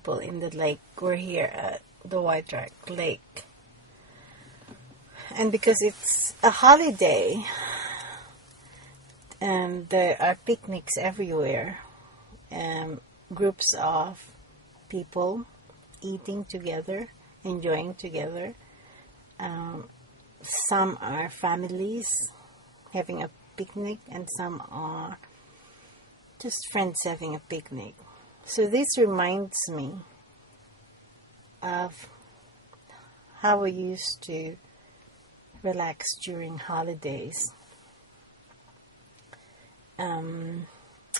people in the lake. We're here at the White Rock Lake. And because it's a holiday, and there are picnics everywhere, groups of people eating together, enjoying together. Some are families having a picnic, and some are just friends having a picnic. So this reminds me of how we used to relax during holidays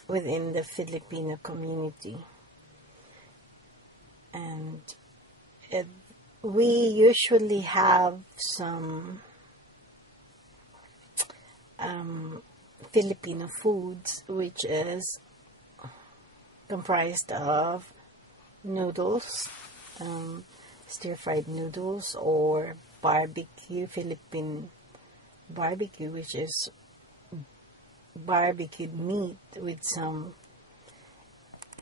within the Filipino community. And we usually have some Filipino foods, which is comprised of noodles, stir-fried noodles, or barbecue, Philippine barbecue, which is barbecued meat with some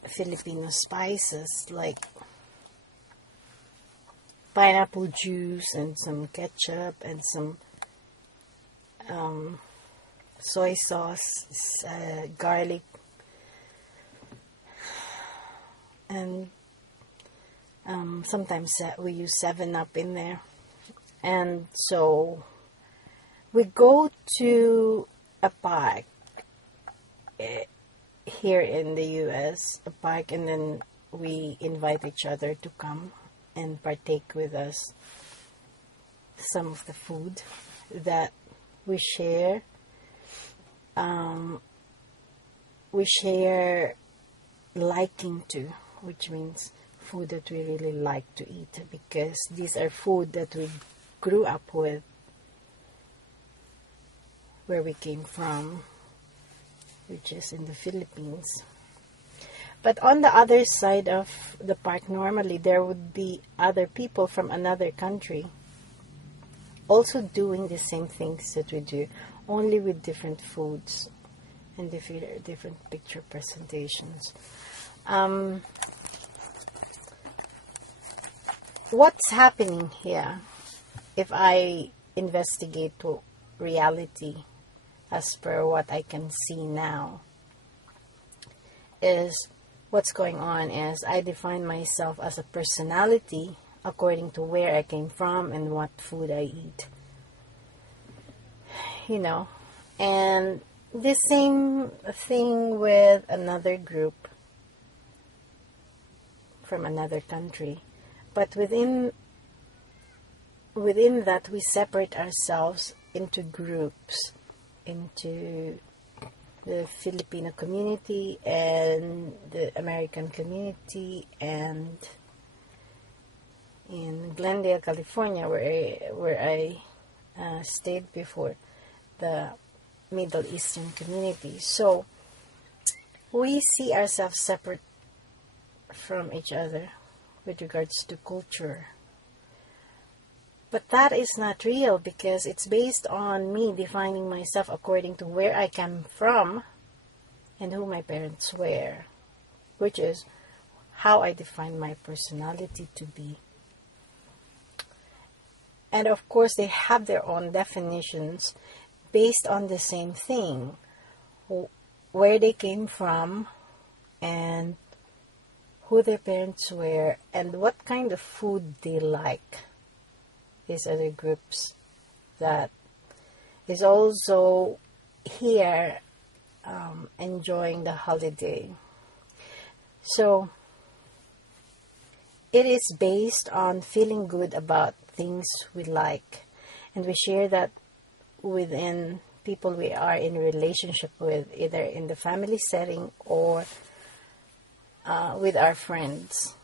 Filipino spices like pineapple juice and some ketchup and some soy sauce, garlic, and sometimes we use 7-Up in there. And so we go to a park here in the US, a park, and then we invite each other to come and partake with us some of the food that we share. We share liking to, which means food that we really like to eat, because these are food that we grew up with where we came from, which is in the Philippines. But on the other side of the park, normally there would be other people from another country also doing the same things that we do, only with different foods and different picture presentations. What's happening here, if I investigate reality as per what I can see now, is what's going on is I define myself as a personality according to where I came from and what food I eat. You know, and the same thing with another group from another country. But within that, we separate ourselves into groups, into the Filipino community and the American community, and in Glendale, California, where I stayed before, the Middle Eastern community. So we see ourselves separate from each other with regards to culture. But that is not real, because it's based on me defining myself according to where I come from and who my parents were, which is how I define my personality to be. And of course, they have their own definitions based on the same thing, where they came from and who their parents were and what kind of food they like. These other groups that is also here enjoying the holiday. So it is based on feeling good about things we like, and we share that within people we are in relationship with, either in the family setting or with our friends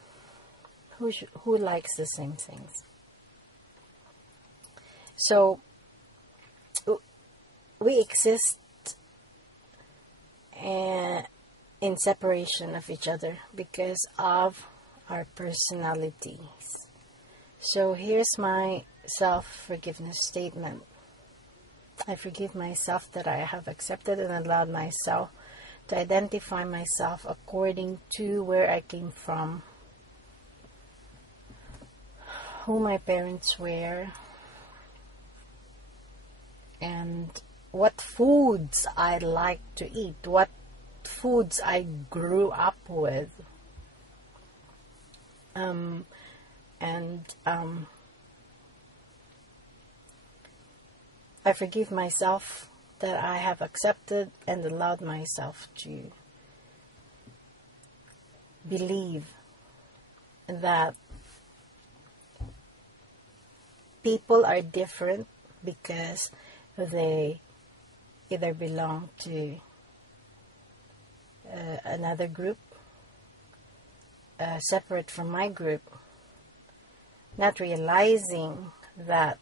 who likes the same things. So we exist in separation of each other because of our personalities. So here's my self-forgiveness statement. I forgive myself that I have accepted and allowed myself to identify myself according to where I came from who my parents were and what foods I like to eat, what foods I grew up with. I forgive myself that I have accepted and allowed myself to believe that people are different because they either belong to another group, separate from my group, not realizing that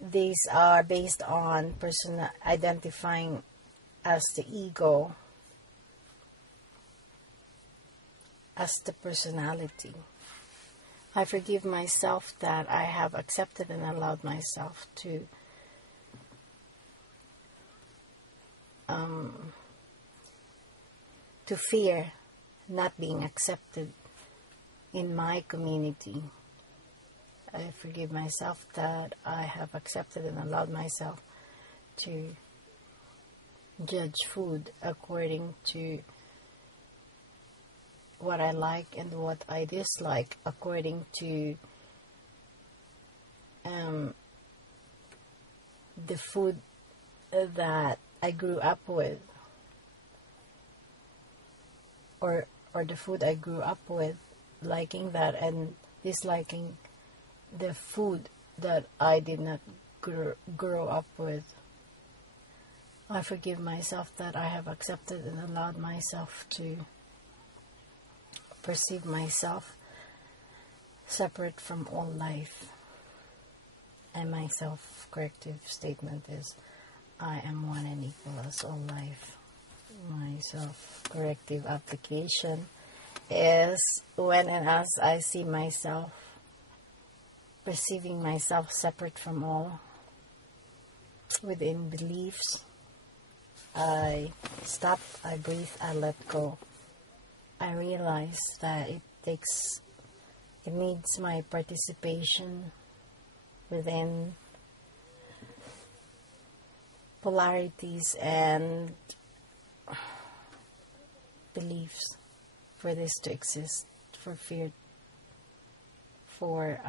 these are based on identifying as the ego, as the personality. I forgive myself that I have accepted and allowed myself to fear not being accepted in my community. I forgive myself that I have accepted and allowed myself to judge food according to what I like and what I dislike, according to the food that I grew up with, or the food I grew up with, liking that and disliking the food that I did not grow up with. I forgive myself that I have accepted and allowed myself to perceive myself separate from all life. And my self-corrective statement is, I am one and equal as all life. My self-corrective application is, when and as I see myself perceiving myself separate from all within beliefs, I stop, I breathe, I let go. I realize that it needs my participation within polarities and beliefs for this to exist, for fear, for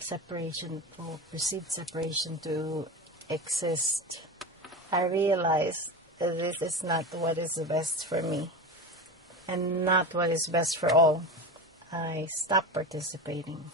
separation, for perceived separation to exist. I realize that this is not what is best for me and not what is best for all. I stop participating.